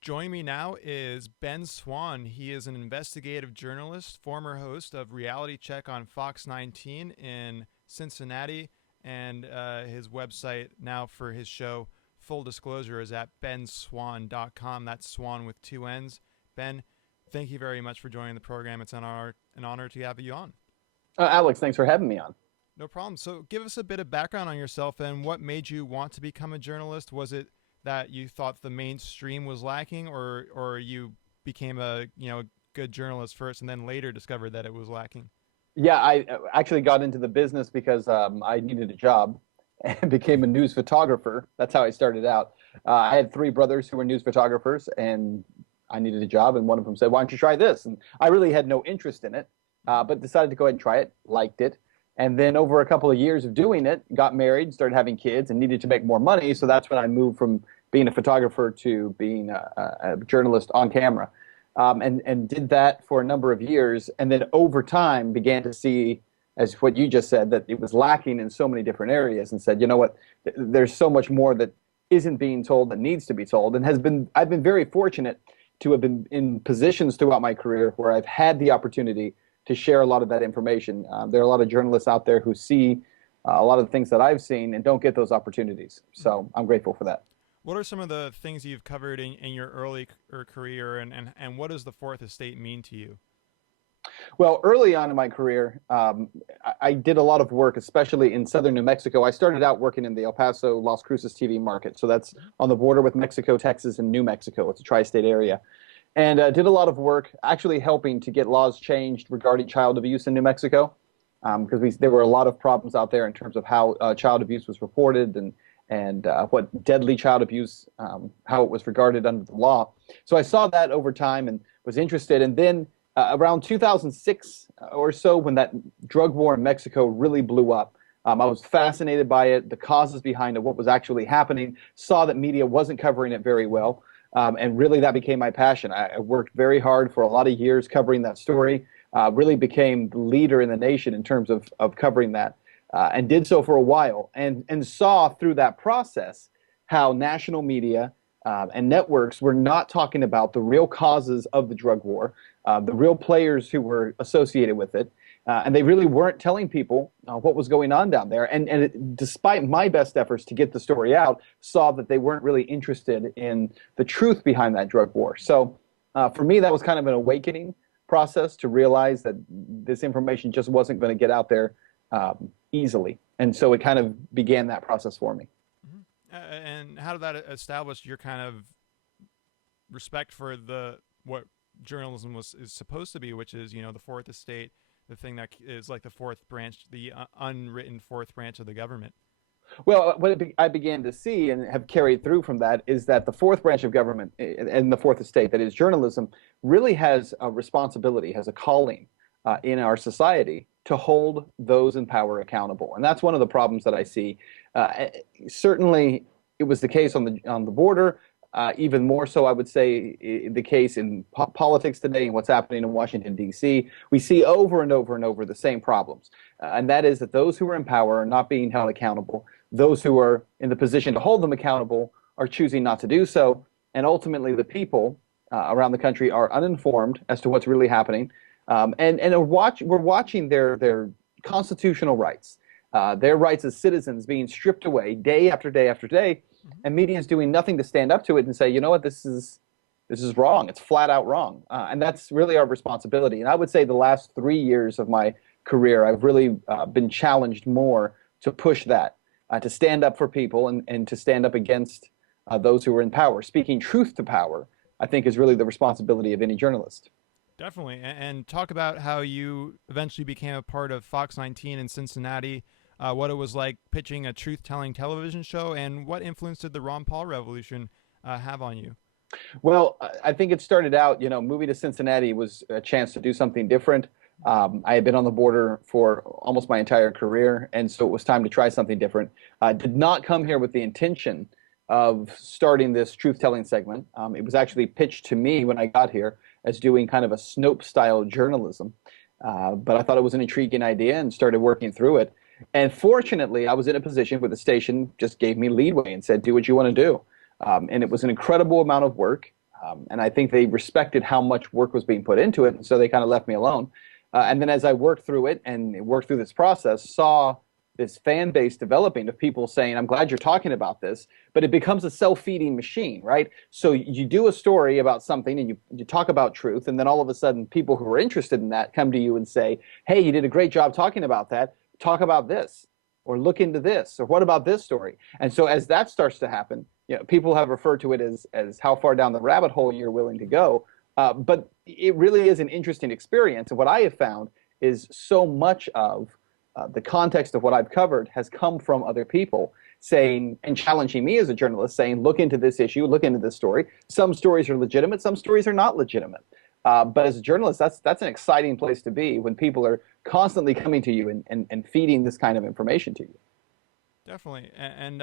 Joining me now is Ben Swann. He is an investigative journalist, former host of Reality Check on Fox 19 in Cincinnati, and his website now for his show, full disclosure, is at benswann.com. That's Swan with two N's. Ben, thank you very much for joining the program. It's an honor to have you on. Alex, thanks for having me on. No problem. So give us a bit of background on yourself and what made you want to become a journalist. Was it that you thought the mainstream was lacking, or you became a good journalist first and then later discovered that it was lacking? Yeah, I actually got into the business because I needed a job and became a news photographer. That's how I started out. I had three brothers who were news photographers, and I needed a job. And one of them said, "Why don't you try this?" And I really had no interest in it, but decided to go ahead and try it. Liked it, and then over a couple of years of doing it, got married, started having kids, and needed to make more money. So that's when I moved from being a photographer to being a journalist on camera, and did that for a number of years. And then over time began to see, as what you just said, that it was lacking in so many different areas, and said, you know what, there's so much more that isn't being told that needs to be told. And I've been very fortunate to have been in positions throughout my career where I've had the opportunity to share a lot of that information. There are a lot of journalists out there who see a lot of the things that I've seen and don't get those opportunities. So I'm grateful for that. What are some of the things you've covered in your early career, and what does the Fourth Estate mean to you? Well, early on in my career, I did a lot of work, especially in southern New Mexico. I started out working in the El Paso, Las Cruces TV market. So that's on the border with Mexico, Texas, and New Mexico. It's a tri-state area. And did a lot of work actually helping to get laws changed regarding child abuse in New Mexico, because there were a lot of problems out there in terms of how child abuse was reported and what deadly child abuse, how it was regarded under the law. So I saw that over time and was interested. And then around 2006 or so, when that drug war in Mexico really blew up, I was fascinated by it, the causes behind it, what was actually happening, saw that media wasn't covering it very well. And really that became my passion. I worked very hard for a lot of years covering that story, really became the leader in the nation in terms of covering that. And did so for a while, and saw through that process how national media and networks were not talking about the real causes of the drug war, the real players who were associated with it, and they really weren't telling people what was going on down there. And despite my best efforts to get the story out, saw that they weren't really interested in the truth behind that drug war. So for me, that was kind of an awakening process to realize that this information just wasn't going to get out there easily. And so it kind of began that process for me. And how did that establish your kind of respect for what journalism is supposed to be, which is, the Fourth Estate, the thing that is like the fourth branch, the unwritten fourth branch of the government? Well, what I began to see and have carried through from that is that the fourth branch of government and the Fourth Estate, that is journalism, really has a responsibility, has a calling in our society to hold those in power accountable. And that's one of the problems that I see. Certainly, it was the case on the border. Even more so, I would say, the case in politics today and what's happening in Washington, D.C. We see over and over and over the same problems. And that is that those who are in power are not being held accountable. Those who are in the position to hold them accountable are choosing not to do so. And ultimately, the people around the country are uninformed as to what's really happening. And we're watching their constitutional rights, their rights as citizens being stripped away day after day after day, and media is doing nothing to stand up to it and say, you know what, this is wrong. It's flat out wrong, and that's really our responsibility. And I would say the last 3 years of my career, I've really been challenged more to push that, to stand up for people and to stand up against those who are in power. Speaking truth to power, I think, is really the responsibility of any journalist. Definitely. And talk about how you eventually became a part of Fox 19 in Cincinnati, what it was like pitching a truth-telling television show, and what influence did the Ron Paul revolution have on you? Well, I think it started out, moving to Cincinnati was a chance to do something different. I had been on the border for almost my entire career, and so it was time to try something different. I did not come here with the intention of starting this truth-telling segment. It was actually pitched to me when I got here as doing kind of a Snopes-style journalism. But I thought it was an intriguing idea and started working through it. And fortunately, I was in a position where the station just gave me leadway and said, do what you want to do. And it was an incredible amount of work. And I think they respected how much work was being put into it, and so they kind of left me alone. And then as I worked through it and worked through this process, saw this fan base developing of people saying, I'm glad you're talking about this, but it becomes a self-feeding machine, right? So you do a story about something and you talk about truth, and then all of a sudden people who are interested in that come to you and say, hey, you did a great job talking about that. Talk about this, or look into this, or what about this story? And so as that starts to happen, people have referred to it as how far down the rabbit hole you're willing to go. But it really is an interesting experience. And what I have found is so much of the context of what I've covered has come from other people saying and challenging me as a journalist, saying, look into this issue, look into this story. Some stories are legitimate, some stories are not legitimate. But as a journalist, that's an exciting place to be when people are constantly coming to you and feeding this kind of information to you. Definitely. And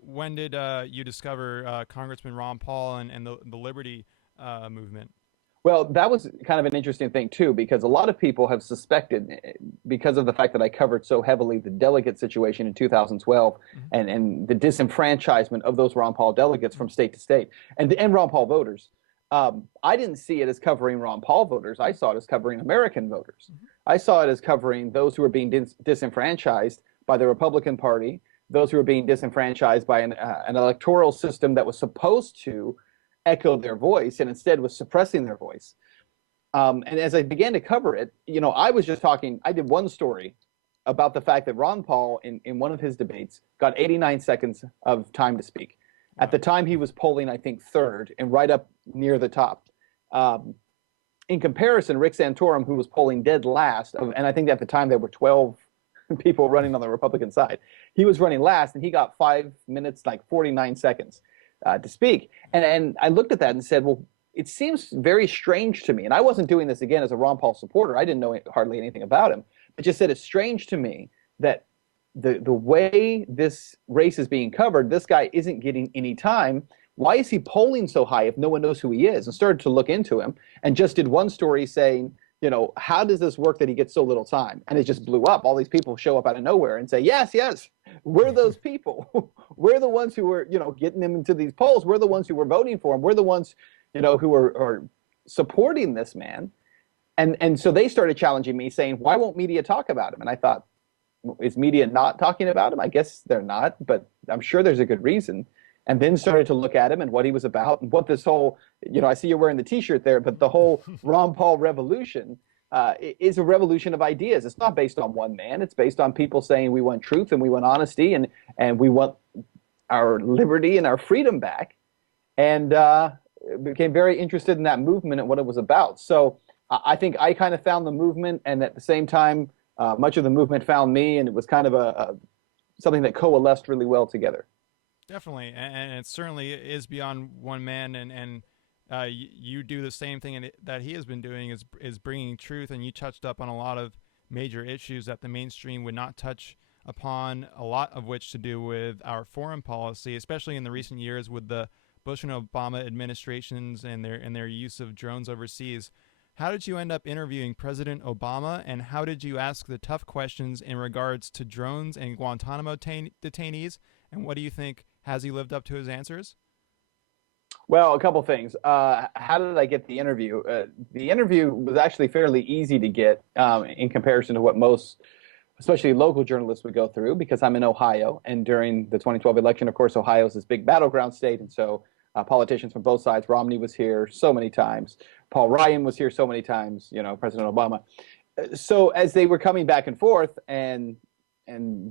when did you discover Congressman Ron Paul and the Liberty movement? Well, that was kind of an interesting thing, too, because a lot of people have suspected, because of the fact that I covered so heavily the delegate situation in 2012 and the disenfranchisement of those Ron Paul delegates from state to state and Ron Paul voters. I didn't see it as covering Ron Paul voters. I saw it as covering American voters. I saw it as covering those who were being disenfranchised by the Republican Party, those who were being disenfranchised by an electoral system that was supposed to echo their voice and instead was suppressing their voice. And as I began to cover it, I was just talking, I did one story about the fact that Ron Paul in one of his debates got 89 seconds of time to speak. At the time he was polling, I think, third and right up near the top. In comparison, Rick Santorum, who was polling dead last, and I think at the time there were 12 people running on the Republican side, he was running last and he got 5 minutes, like 49 seconds. To speak. And I looked at that and said, well, it seems very strange to me. And I wasn't doing this, again, as a Ron Paul supporter. I didn't know hardly anything about him. But just said it's strange to me that the way this race is being covered, this guy isn't getting any time. Why is he polling so high if no one knows who he is? And started to look into him and just did one story saying, how does this work that he gets so little time? And it just blew up. All these people show up out of nowhere and say, yes, we're those people. We're the ones who were, getting him into these polls. We're the ones who were voting for him. We're the ones, who are supporting this man. And so they started challenging me, saying, why won't media talk about him? And I thought, is media not talking about him? I guess they're not, but I'm sure there's a good reason. And then started to look at him and what he was about and what this whole, I see you're wearing the T-shirt there, but the whole Ron Paul revolution is a revolution of ideas. It's not based on one man. It's based on people saying we want truth and we want honesty and we want our liberty and our freedom back. And became very interested in that movement and what it was about. So I think I kind of found the movement, and at the same time, much of the movement found me, and it was kind of something that coalesced really well together. Definitely, and it certainly is beyond one man, and you do the same thing that he has been doing is bringing truth, and you touched up on a lot of major issues that the mainstream would not touch upon, a lot of which to do with our foreign policy, especially in the recent years with the Bush and Obama administrations and their use of drones overseas. How did you end up interviewing President Obama, and how did you ask the tough questions in regards to drones and Guantanamo detainees, and what do you think? Has he lived up to his answers? Well, a couple things. How did I get the interview? The interview was actually fairly easy to get in comparison to what most, especially local journalists, would go through, because I'm in Ohio. And during the 2012 election, of course, Ohio is this big battleground state. And so politicians from both sides, Romney was here so many times. Paul Ryan was here so many times, President Obama. So as they were coming back and forth and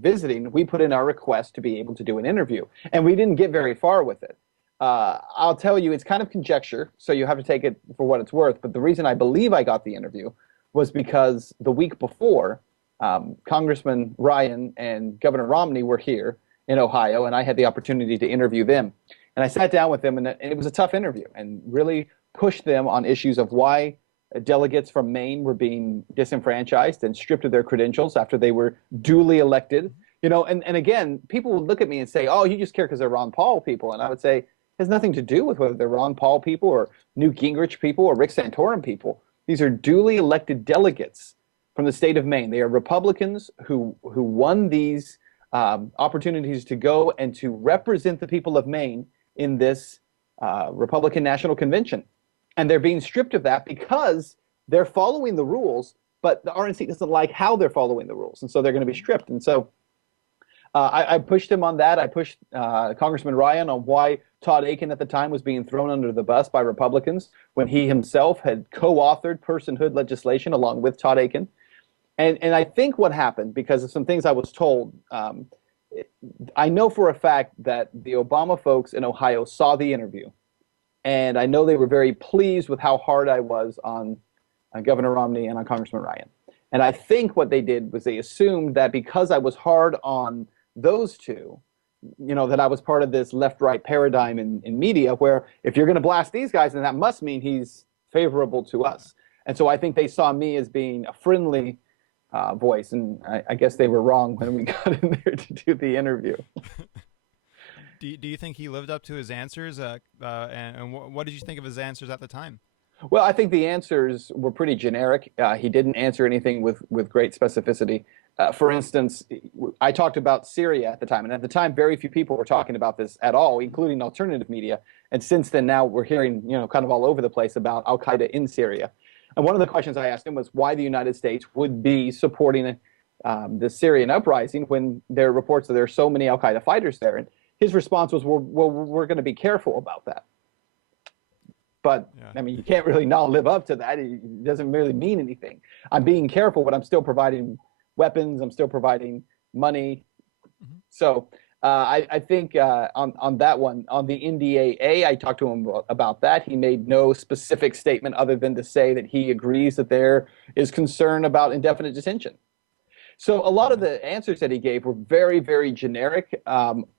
visiting, we put in our request to be able to do an interview. And we didn't get very far with it. I'll tell you, it's kind of conjecture, so you have to take it for what it's worth. But the reason I believe I got the interview was because the week before, Congressman Ryan and Governor Romney were here in Ohio, and I had the opportunity to interview them. And I sat down with them, and it was a tough interview, and really pushed them on issues of why delegates from Maine were being disenfranchised and stripped of their credentials after they were duly elected. And again, people would look at me and say, oh, you just care because they're Ron Paul people. And I would say, it has nothing to do with whether they're Ron Paul people or Newt Gingrich people or Rick Santorum people. These are duly elected delegates from the state of Maine. They are Republicans who won these opportunities to go and to represent the people of Maine in this Republican National Convention. And they're being stripped of that because they're following the rules, but the RNC doesn't like how they're following the rules. And so they're going to be stripped. And so I pushed him on that. I pushed Congressman Ryan on why Todd Akin at the time was being thrown under the bus by Republicans when he himself had co-authored personhood legislation along with Todd Akin. And I think what happened, because of some things I was told, I know for a fact that the Obama folks in Ohio saw the interview. And I know they were very pleased with how hard I was on Governor Romney and on Congressman Ryan. And I think what they did was they assumed that because I was hard on those two, that I was part of this left-right paradigm in media where if you're going to blast these guys, then that must mean he's favorable to us. And so I think they saw me as being a friendly voice. And I guess they were wrong when we got in there to do the interview. Do you think he lived up to his answers? And what did you think of his answers at the time? Well, I think the answers were pretty generic. He didn't answer anything with great specificity. For instance, I talked about Syria at the time. And at the time, very few people were talking about this at all, including alternative media. And since then, now we're hearing, kind of all over the place about Al-Qaeda in Syria. And one of the questions I asked him was why the United States would be supporting the Syrian uprising when there are reports that there are so many Al-Qaeda fighters there. And his response was, well, we're going to be careful about that. But, yeah. I mean, you can't really not live up to that. It doesn't really mean anything. I'm being careful, but I'm still providing weapons. I'm still providing money. Mm-hmm. So I think on that one, on the NDAA, I talked to him about that. He made no specific statement other than to say that he agrees that there is concern about indefinite detention. So a lot of the answers that he gave were very, very generic.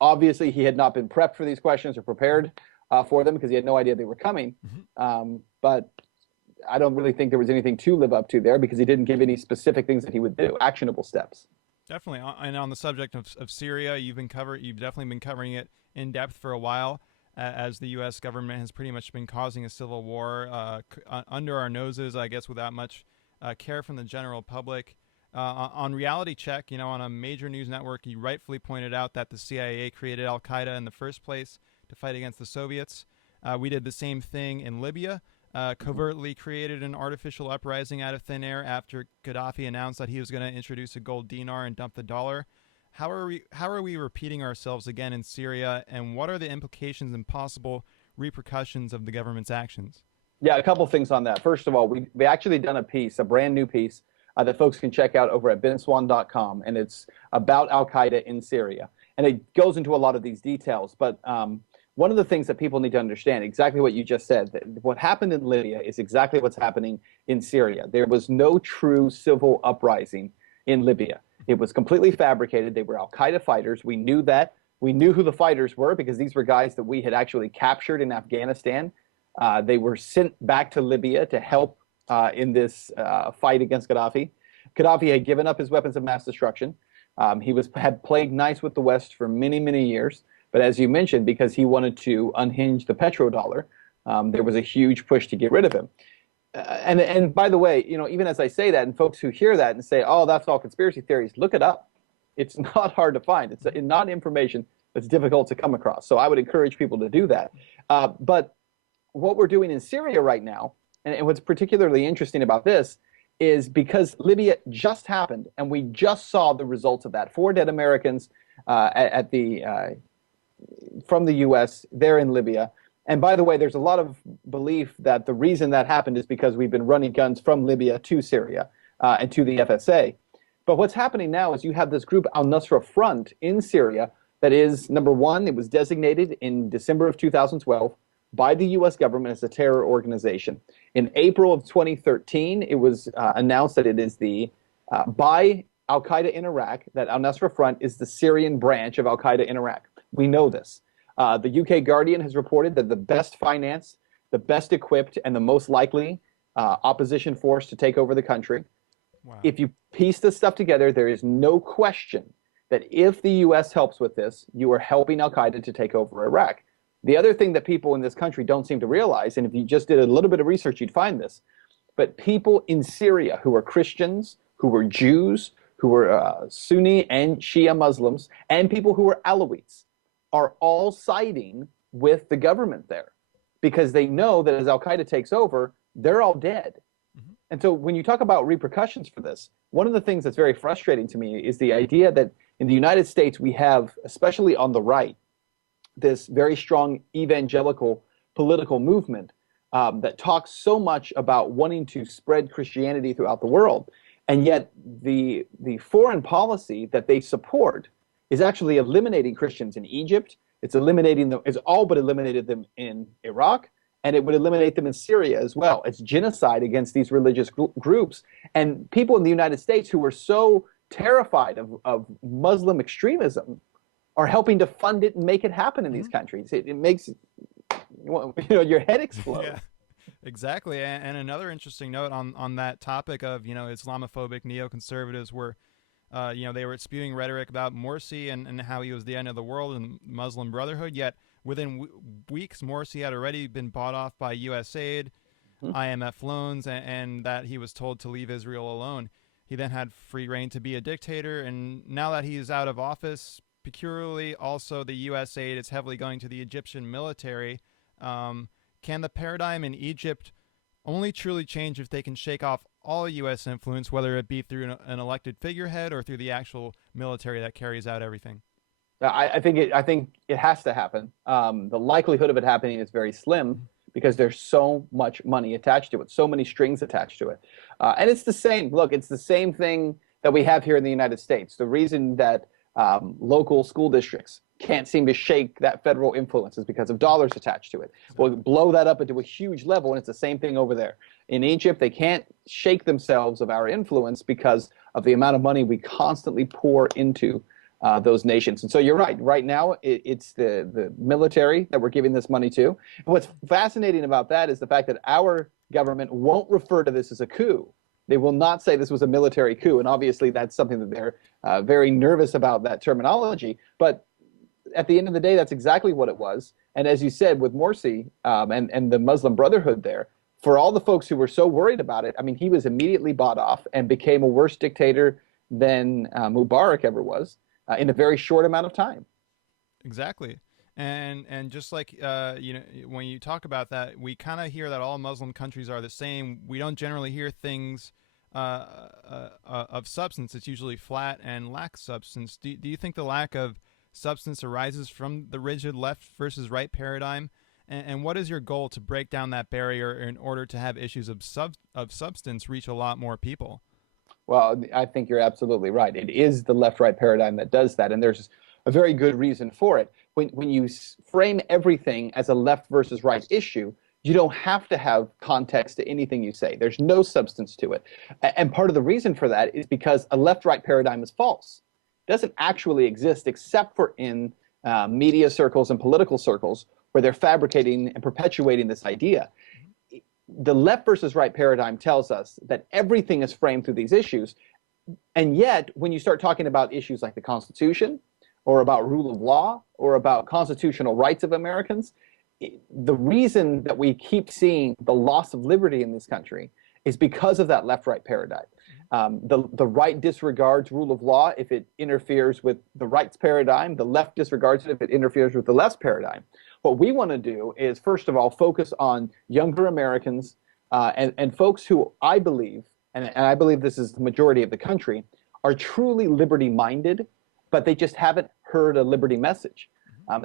Obviously, he had not been prepped for these questions or prepared for them because he had no idea they were coming. Mm-hmm. But I don't really think there was anything to live up to there because he didn't give any specific things that he would do, actionable steps. Definitely. And on the subject of Syria, you've definitely been covering it in depth for a while, as the U.S. government has pretty much been causing a civil war under our noses, I guess, without much care from the general public. On Reality Check, on a major news network, you rightfully pointed out that the CIA created Al-Qaeda in the first place to fight against the Soviets. We did the same thing in Libya, covertly created an artificial uprising out of thin air after Gaddafi announced that he was going to introduce a gold dinar and dump the dollar. How are we repeating ourselves again in Syria, and what are the implications and possible repercussions of the government's actions? Yeah, a couple things on that. First of all, we actually done a brand new piece, that folks can check out over at benswann.com, and it's about Al-Qaeda in Syria. And it goes into a lot of these details. But one of the things that people need to understand, exactly what you just said, that what happened in Libya is exactly what's happening in Syria. There was no true civil uprising in Libya. It was completely fabricated. They were Al-Qaeda fighters. We knew that. We knew who the fighters were because these were guys that we had actually captured in Afghanistan. They were sent back to Libya to help in this fight against Gaddafi. Gaddafi had given up his weapons of mass destruction. He had played nice with the West for many, many years. But as you mentioned, because he wanted to unhinge the petrodollar, there was a huge push to get rid of him. And by the way, even as I say that, and folks who hear that and say, oh, that's all conspiracy theories, look it up. It's not hard to find. It's not information that's difficult to come across. So I would encourage people to do that. But what we're doing in Syria right now, and what's particularly interesting about this, is because Libya just happened, and we just saw the results of that. 4 dead Americans from the U.S. there in Libya. And by the way, there's a lot of belief that the reason that happened is because we've been running guns from Libya to Syria and to the FSA. But what's happening now is you have this group, Al-Nusra Front, in Syria that is, number one, it was designated in December of 2012 by the U.S. government as a terror organization. In April of 2013, it was announced that it is by Al-Qaeda in Iraq, that Al-Nusra Front is the Syrian branch of Al-Qaeda in Iraq. We know this. The UK Guardian has reported that the best financed, the best equipped, and the most likely opposition force to take over the country. Wow. If you piece this stuff together, there is no question that if the U.S. helps with this, you are helping Al-Qaeda to take over Iraq. The other thing that people in this country don't seem to realize, and if you just did a little bit of research, you'd find this, but people in Syria who are Christians, who were Jews, who were Sunni and Shia Muslims, and people who are Alawites are all siding with the government there. because they know that as Al-Qaeda takes over, they're all dead. Mhm. And so when you talk about repercussions for this, one of the things that's very frustrating to me is the idea that in the United States, we have, especially on the right, this very strong evangelical political movement that talks so much about wanting to spread Christianity throughout the world. And yet the foreign policy that they support is actually eliminating Christians in Egypt. It's eliminating them, it's all but eliminated them in Iraq, and it would eliminate them in Syria as well. It's genocide against these religious groups. And people in the United States who were so terrified of Muslim extremism are helping to fund it and make it happen in these countries. It makes your head explode. Yeah, exactly. And another interesting note on that topic of Islamophobic neoconservatives were, they were spewing rhetoric about Morsi and how he was the end of the world and Muslim Brotherhood. Yet within weeks, Morsi had already been bought off by USAID, IMF loans, and that he was told to leave Israel alone. He then had free reign to be a dictator, and now that he is out of office, peculiarly also the U.S. aid is heavily going to the Egyptian military. Can the paradigm in Egypt only truly change if they can shake off all U.S. influence, whether it be through an elected figurehead or through the actual military that carries out everything? I think it has to happen. The likelihood of it happening is very slim because there's so much money attached to it, so many strings attached to it. And it's the same. Look, it's the same thing that we have here in the United States. The reason that local school districts can't seem to shake that federal influence is because of dollars attached to it. We'll blow that up into a huge level, and it's the same thing over there. In Egypt, they can't shake themselves of our influence because of the amount of money we constantly pour into those nations. And so you're right. Right now, it's the military that we're giving this money to. And what's fascinating about that is the fact that our government won't refer to this as a coup. They will not say this was a military coup. And obviously, that's something that they're very nervous about, that terminology. But at the end of the day, that's exactly what it was. And as you said, with Morsi and the Muslim Brotherhood there, for all the folks who were so worried about it, I mean, he was immediately bought off and became a worse dictator than Mubarak ever was in a very short amount of time. Exactly. And just like, when you talk about that, we kind of hear that all Muslim countries are the same. We don't generally hear things of substance. It's usually flat and lacks substance. Do you think the lack of substance arises from the rigid left versus right paradigm? And what is your goal to break down that barrier in order to have issues of substance reach a lot more people? Well, I think you're absolutely right. It is the left-right paradigm that does that, and there's a very good reason for it. When you frame everything as a left versus right issue, you don't have to have context to anything you say. There's no substance to it. And part of the reason for that is because a left-right paradigm is false. It doesn't actually exist except for in media circles and political circles where they're fabricating and perpetuating this idea. The left versus right paradigm tells us that everything is framed through these issues. And yet, when you start talking about issues like the Constitution or about rule of law or about constitutional rights of Americans, the reason that we keep seeing the loss of liberty in this country is because of that left-right paradigm. The right disregards rule of law if it interferes with the rights paradigm. The left disregards it if it interferes with the left's paradigm. What we want to do is, first of all, focus on younger Americans and folks who I believe, and I believe this is the majority of the country, are truly liberty-minded, but they just haven't heard a liberty message.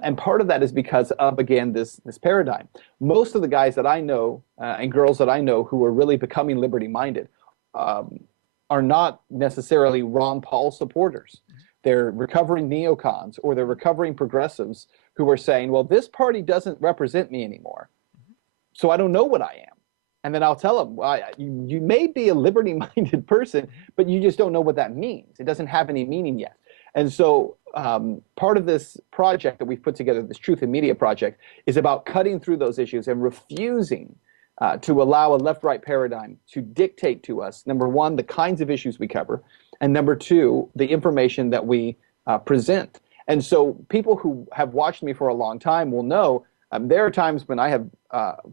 And part of that is because of, again, this paradigm. Most of the guys that I know and girls that I know who are really becoming liberty-minded are not necessarily Ron Paul supporters. They're recovering neocons or they're recovering progressives who are saying, well, this party doesn't represent me anymore, so I don't know what I am. And then I'll tell them, well, you may be a liberty-minded person, but you just don't know what that means. It doesn't have any meaning yet. And so part of this project that we've put together, this Truth in Media project, is about cutting through those issues and refusing to allow a left-right paradigm to dictate to us, number one, the kinds of issues we cover, and number two, the information that we present. And so people who have watched me for a long time will know there are times when I have,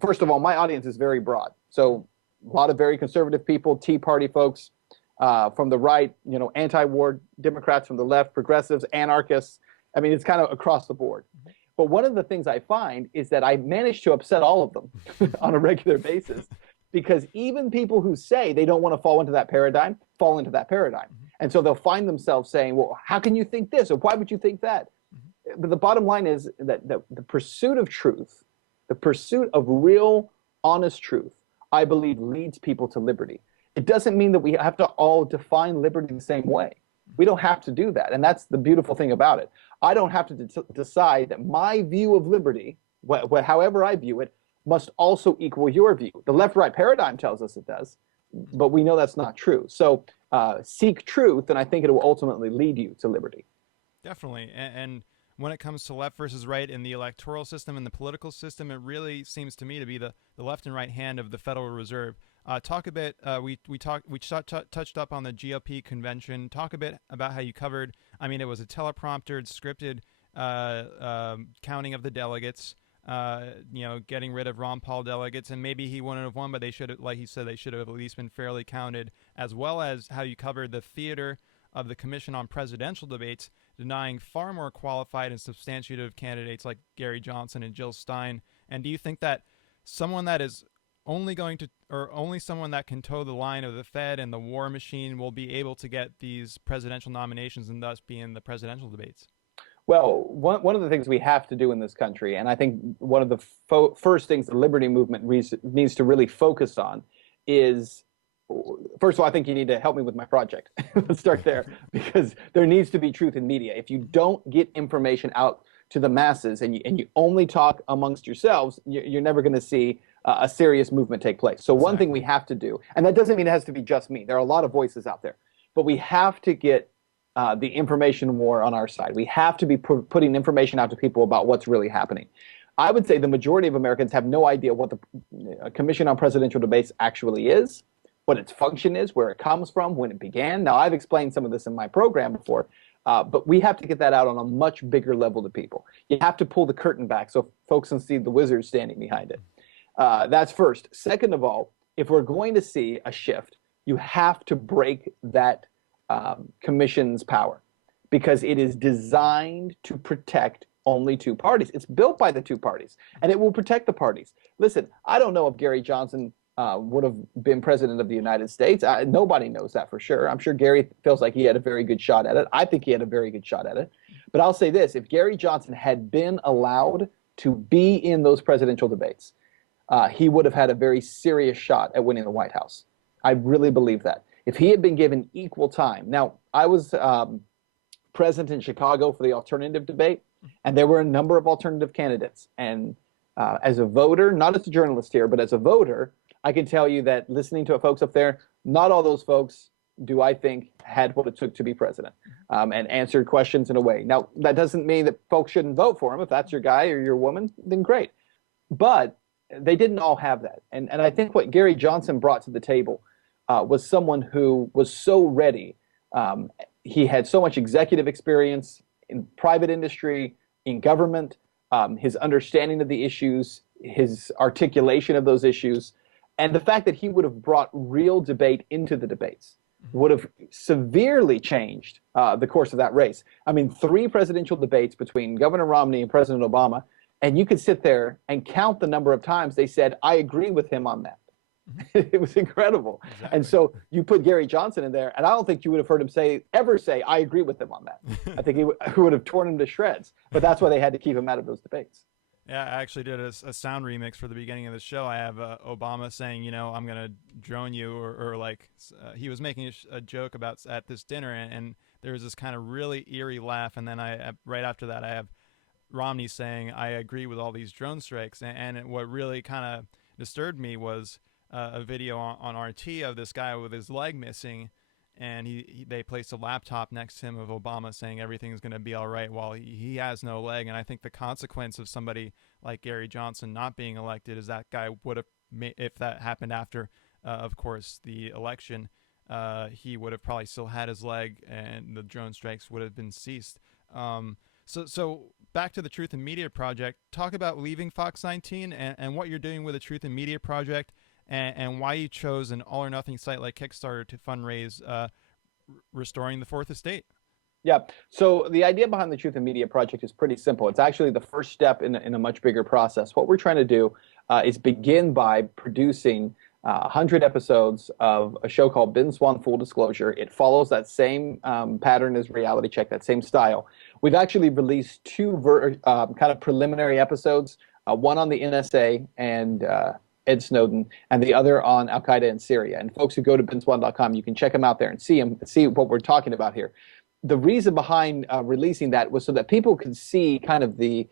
first of all, my audience is very broad. So a lot of very conservative people, Tea Party folks from the right, anti-war Democrats from the left, progressives, anarchists. I mean, it's kind of across the board. But one of the things I find is that I manage to upset all of them on a regular basis, because even people who say they don't want to fall into that paradigm fall into that paradigm. And so they'll find themselves saying, well, how can you think this? Or why would you think that? But the bottom line is that the pursuit of truth, the pursuit of real, honest truth, I believe leads people to liberty. It doesn't mean that we have to all define liberty the same way. We don't have to do that. And that's the beautiful thing about it. I don't have to decide that my view of liberty, however I view it, must also equal your view. The left-right paradigm tells us it does, but we know that's not true. So seek truth, and I think it will ultimately lead you to liberty. Definitely. And when it comes to left versus right in the electoral system and the political system, it really seems to me to be the left and right hand of the Federal Reserve. Talk a bit. We touched up on the GOP convention. Talk a bit about how you covered. I mean, it was a telepromptered, scripted counting of the delegates. Getting rid of Ron Paul delegates, and maybe he wouldn't have won, but they should have, like he said, they should have at least been fairly counted. As well as how you covered the theater of the Commission on Presidential Debates, denying far more qualified and substantive candidates like Gary Johnson and Jill Stein. And do you think that someone that is only someone that can toe the line of the Fed and the war machine will be able to get these presidential nominations and thus be in the presidential debates? Well, one of the things we have to do in this country, and I think one of the first things the liberty movement needs to really focus on is, first of all, I think you need to help me with my project. Let's start there, because there needs to be truth in media. If you don't get information out to the masses and you only talk amongst yourselves, you're never going to see a serious movement take place. So one thing we have to do, and that doesn't mean it has to be just me. There are a lot of voices out there, but we have to get the information war on our side. We have to be putting information out to people about what's really happening. I would say the majority of Americans have no idea what the Commission on Presidential Debates actually is, what its function is, where it comes from, when it began. Now, I've explained some of this in my program before, but we have to get that out on a much bigger level to people. You have to pull the curtain back so folks can see the wizard standing behind it. That's first. Second of all, if we're going to see a shift, you have to break that commission's power, because it is designed to protect only two parties. It's built by the two parties, and it will protect the parties. Listen, I don't know if Gary Johnson would have been president of the United States. Nobody knows that for sure. I'm sure Gary feels like he had a very good shot at it. I think he had a very good shot at it. But I'll say this, if Gary Johnson had been allowed to be in those presidential debates, he would have had a very serious shot at winning the White House. I really believe that. If he had been given equal time. Now, I was present in Chicago for the alternative debate, and there were a number of alternative candidates. And as a voter, not as a journalist here, but as a voter, I can tell you that listening to folks up there, not all those folks do I think had what it took to be president, and answered questions in a way. Now, that doesn't mean that folks shouldn't vote for him. If that's your guy or your woman, then great. But they didn't all have that. And I think what Gary Johnson brought to the table was someone who was so ready. He had so much executive experience in private industry, in government, his understanding of the issues, his articulation of those issues, and the fact that he would have brought real debate into the debates would have severely changed the course of that race. I mean, 3 presidential debates between Governor Romney and President Obama, and you could sit there and count the number of times they said, I agree with him on that. It was incredible. Exactly. And so you put Gary Johnson in there, and I don't think you would have heard him ever say, I agree with him on that. I think he would have torn him to shreds. But that's why they had to keep him out of those debates. Yeah, I actually did a sound remix for the beginning of the show. I have Obama saying, I'm going to drone you, or like he was making a joke about at this dinner, and there was this kind of really eerie laugh. And then right after that, I have Romney saying, I agree with all these drone strikes. And what really kind of disturbed me was a video on RT of this guy with his leg missing, and they placed a laptop next to him of Obama saying everything's going to be all right while he has no leg. And I think the consequence of somebody like Gary Johnson not being elected is that guy would have, if that happened after, of course, the election, he would have probably still had his leg, and the drone strikes would have been ceased. So back to the Truth in Media Project. Talk about leaving Fox 19 and what you're doing with the Truth in Media Project, and why you chose an all-or-nothing site like Kickstarter to fundraise restoring the Fourth Estate. Yeah. So the idea behind the Truth in Media project is pretty simple. It's actually the first step in a much bigger process. What we're trying to do is begin by producing 100 episodes of a show called Ben Swann Full Disclosure. It follows that same pattern as Reality Check, that same style. We've actually released two kind of preliminary episodes, one on the NSA and Ed Snowden, and the other on Al Qaeda and Syria. And folks who go to benswann.com, you can check them out there and see what we're talking about here. The reason behind releasing that was so that people could see kind of the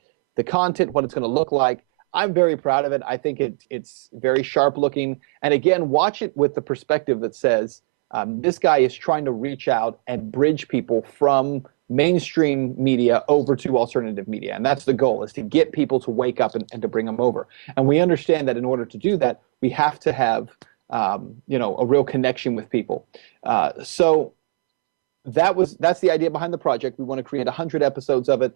content, what it's going to look like. I'm very proud of it. I think it's very sharp looking. And again, watch it with the perspective that says this guy is trying to reach out and bridge people from mainstream media over to alternative media. And that's the goal, is to get people to wake up and to bring them over. And we understand that in order to do that, we have to have a real connection with people. So that's the idea behind the project. We want to create 100 episodes of it,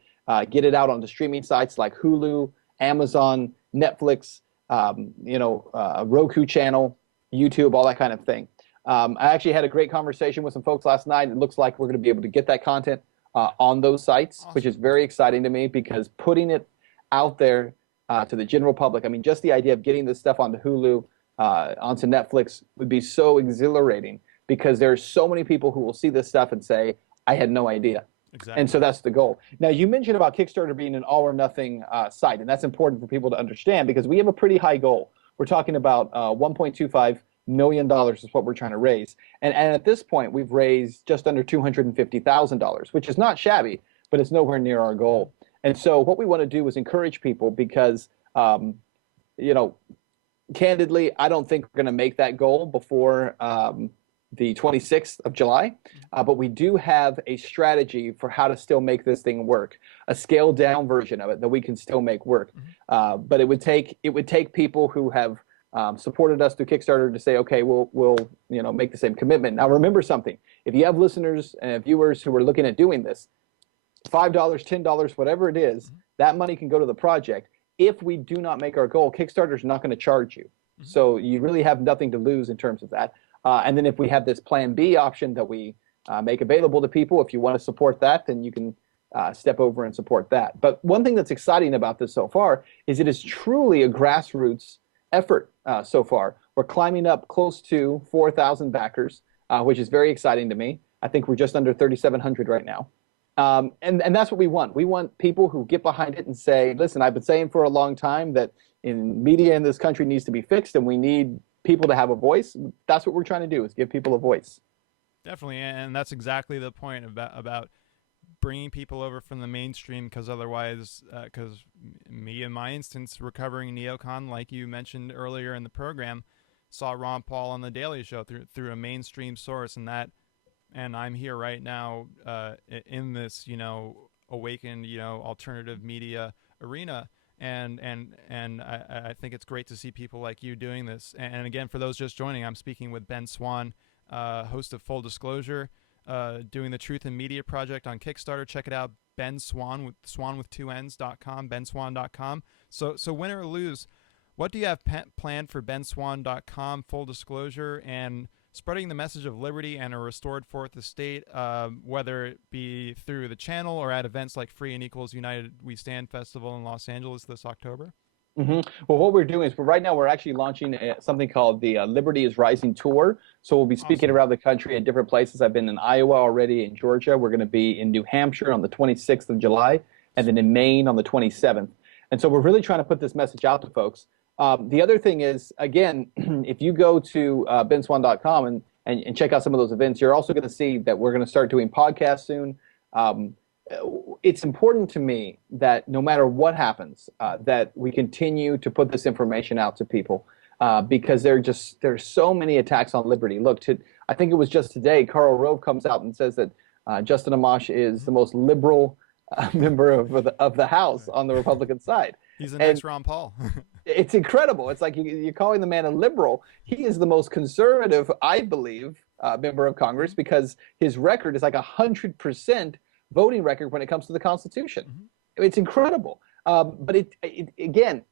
get it out onto streaming sites like Hulu, Amazon, Netflix, Roku channel, YouTube, all that kind of thing. I actually had a great conversation with some folks last night. It looks like we're going to be able to get that content on those sites, awesome. Which is very exciting to me, because putting it out there to the general public, I mean, just the idea of getting this stuff onto Hulu, onto Netflix would be so exhilarating, because there's so many people who will see this stuff and say, I had no idea. Exactly. And so that's the goal. Now, you mentioned about Kickstarter being an all or nothing site, and that's important for people to understand, because we have a pretty high goal. We're talking about $1.25 million is what we're trying to raise. And at this point, we've raised just under $250,000, which is not shabby, but it's nowhere near our goal. And so what we want to do is encourage people, because, candidly, I don't think we're going to make that goal before the 26th of July, but we do have a strategy for how to still make this thing work, a scaled down version of it that we can still make work. But it would take people who have supported us through Kickstarter to say, okay, we'll make the same commitment. Now, remember something: if you have listeners and viewers who are looking at doing this, $5, $10, whatever it is, that money can go to the project. If we do not make our goal, Kickstarter's not going to charge you, so you really have nothing to lose in terms of that. And then if we have this Plan B option that we make available to people, if you want to support that, then you can step over and support that. But one thing that's exciting about this so far is it is truly a grassroots effort so far. We're climbing up close to 4,000 backers, which is very exciting to me. I think we're just under 3,700 right now. And that's what we want. We want people who get behind it and say, listen, I've been saying for a long time that media in this country needs to be fixed, and we need people to have a voice. That's what we're trying to do, is give people a voice. Definitely, and that's exactly the point about bringing people over from the mainstream, because otherwise, because me in my instance, recovering neocon, like you mentioned earlier in the program, saw Ron Paul on The Daily Show through a mainstream source, and I'm here right now in this awakened alternative media arena. And I think it's great to see people like you doing this. And again, for those just joining, I'm speaking with Ben Swann, host of Full Disclosure, doing the Truth in Media project on Kickstarter. Check it out, Ben Swann with Swann.com, benswann.com. So win or lose, what do you have planned for benswann.com, Full Disclosure, and spreading the message of liberty and a restored fourth estate, whether it be through the channel or at events like Free and Equals United We Stand Festival in Los Angeles this October? Well, what we're doing is right now we're actually launching something called the Liberty is Rising Tour. So we'll be speaking around the country at different places. I've been in Iowa already, in Georgia. We're going to be in New Hampshire on the 26th of July, and then in Maine on the 27th. And so we're really trying to put this message out to folks. The other thing is, again, if you go to benswann.com and check out some of those events, you're also going to see that we're going to start doing podcasts soon. It's important to me that no matter what happens, that we continue to put this information out to people, because there's so many attacks on liberty. Look, I think it was just today, Karl Rove comes out and says that Justin Amash is the most liberal member of the House on the Republican side. He's the next Ron Paul. It's incredible. It's like you're calling the man a liberal. He is the most conservative, I believe, member of Congress, because his record is like 100% voting record when it comes to the Constitution. It's incredible. But again,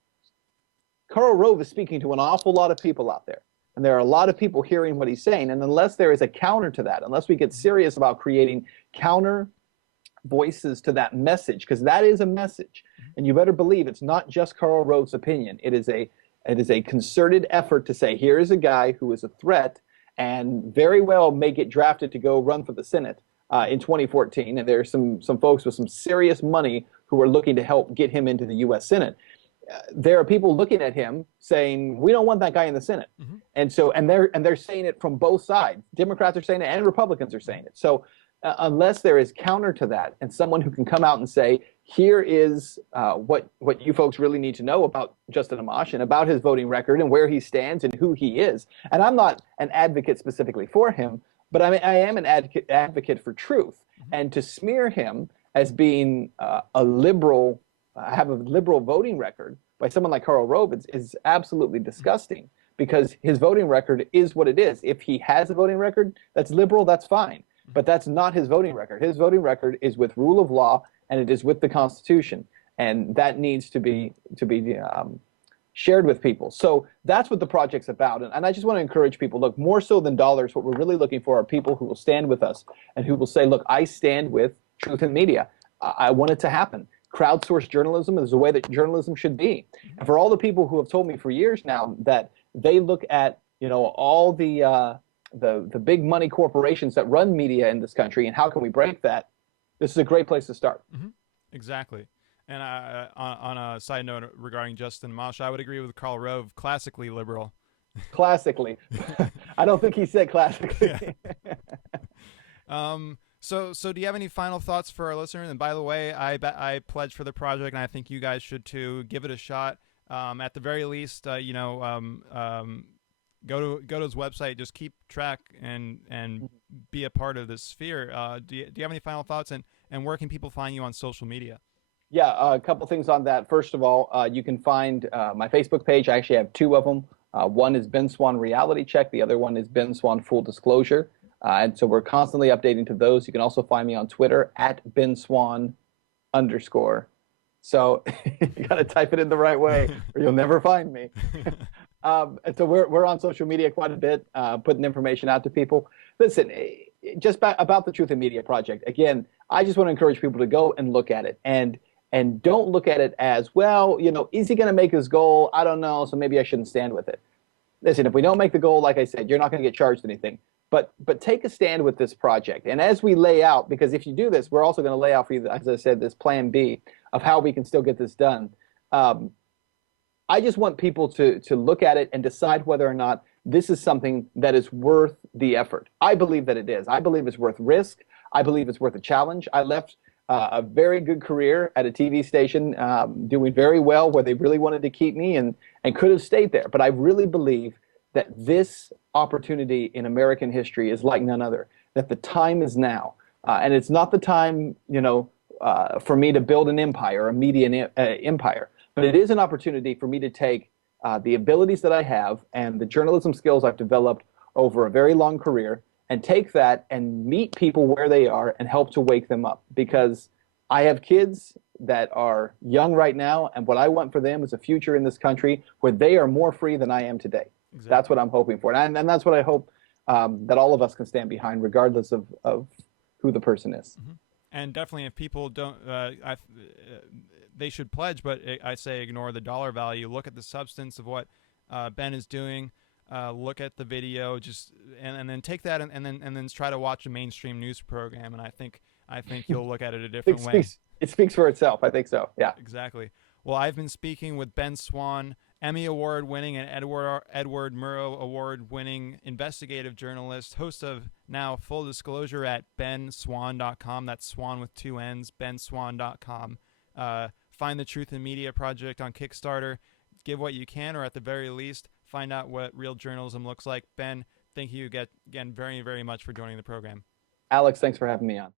Karl Rove is speaking to an awful lot of people out there. And there are a lot of people hearing what he's saying. And unless there is a counter to that, unless we get serious about creating counter voices to that message, because that is a message. And you better believe it's not just Karl Rove's opinion. It is a concerted effort to say, here is a guy who is a threat and very well may get drafted to go run for the Senate in 2014. And there's some folks with some serious money who are looking to help get him into the U.S. Senate. There are people looking at him saying, we don't want that guy in the Senate. And so, and they're saying it from both sides. Democrats are saying it and Republicans are saying it. So unless there is counter to that and someone who can come out and say, here is what you folks really need to know about Justin Amash and about his voting record and where he stands and who he is. And I'm not an advocate specifically for him, but I am an advocate for truth. And to smear him as being a liberal, have a liberal voting record by someone like Karl Rove is absolutely disgusting, because his voting record is what it is. If he has a voting record that's liberal, that's fine. But that's not his voting record. His voting record is with rule of law, and it is with the Constitution, and that needs to be shared with people. So that's what the project's about. And I just want to encourage people, look, more so than dollars, what we're really looking for are people who will stand with us and who will say, look, I stand with truth in media. I want it to happen. Crowdsourced journalism is the way that journalism should be. And for all the people who have told me for years now that they look at, all the big money corporations that run media in this country and how can we break that, this is a great place to start. Exactly. And on a side note regarding Justin Amash, I would agree with Karl Rove, classically liberal. Classically. I don't think he said classically. So do you have any final thoughts for our listeners? And by the way, I pledged for the project, and I think you guys should too. Give it a shot. At the very least, go to his website. Just keep track and be a part of this sphere. Do you have any final thoughts? And where can people find you on social media? Yeah, a couple things on that. First of all, you can find my Facebook page. I actually have two of them. One is Ben Swann Reality Check. The other one is Ben Swann Full Disclosure. And so we're constantly updating to those. You can also find me on Twitter at BenSwann_. So you got to type it in the right way or you'll never find me. And so we're on social media quite a bit, putting information out to people. Listen, just about the Truth in Media Project. Again, I just want to encourage people to go and look at it and don't look at it as, well, is he going to make his goal? I don't know, so maybe I shouldn't stand with it. Listen, if we don't make the goal, like I said, you're not going to get charged anything. But take a stand with this project. And as we lay out, because if you do this, we're also going to lay out for you, as I said, this plan B of how we can still get this done. I just want people to look at it and decide whether or not this is something that is worth the effort. I believe that it is. I believe it's worth risk. I believe it's worth a challenge. I left a very good career at a TV station, doing very well, where they really wanted to keep me and could have stayed there. But I really believe that this opportunity in American history is like none other, that the time is now. And it's not the time, for me to build an empire, a media empire, but it is an opportunity for me to take the abilities that I have and the journalism skills I've developed over a very long career and take that and meet people where they are and help to wake them up. Because I have kids that are young right now, and what I want for them is a future in this country where they are more free than I am today. Exactly. That's what I'm hoping for. And that's what I hope that all of us can stand behind, regardless of who the person is. And definitely, if people don't, they should pledge, but I say ignore the dollar value. Look at the substance of what Ben is doing. Look at the video, and then take that and then try to watch a mainstream news program. And I think you'll look at it a different way. It speaks for itself. I think so. Yeah. Exactly. Well, I've been speaking with Ben Swann, Emmy Award winning and Edward Murrow Award winning investigative journalist, host of now Full Disclosure at benswann.com. That's Swann with two N's, benswann.com. Find the Truth in Media Project on Kickstarter. Give what you can, or at the very least, find out what real journalism looks like. Ben, thank you again very, very much for joining the program. Alex, thanks for having me on.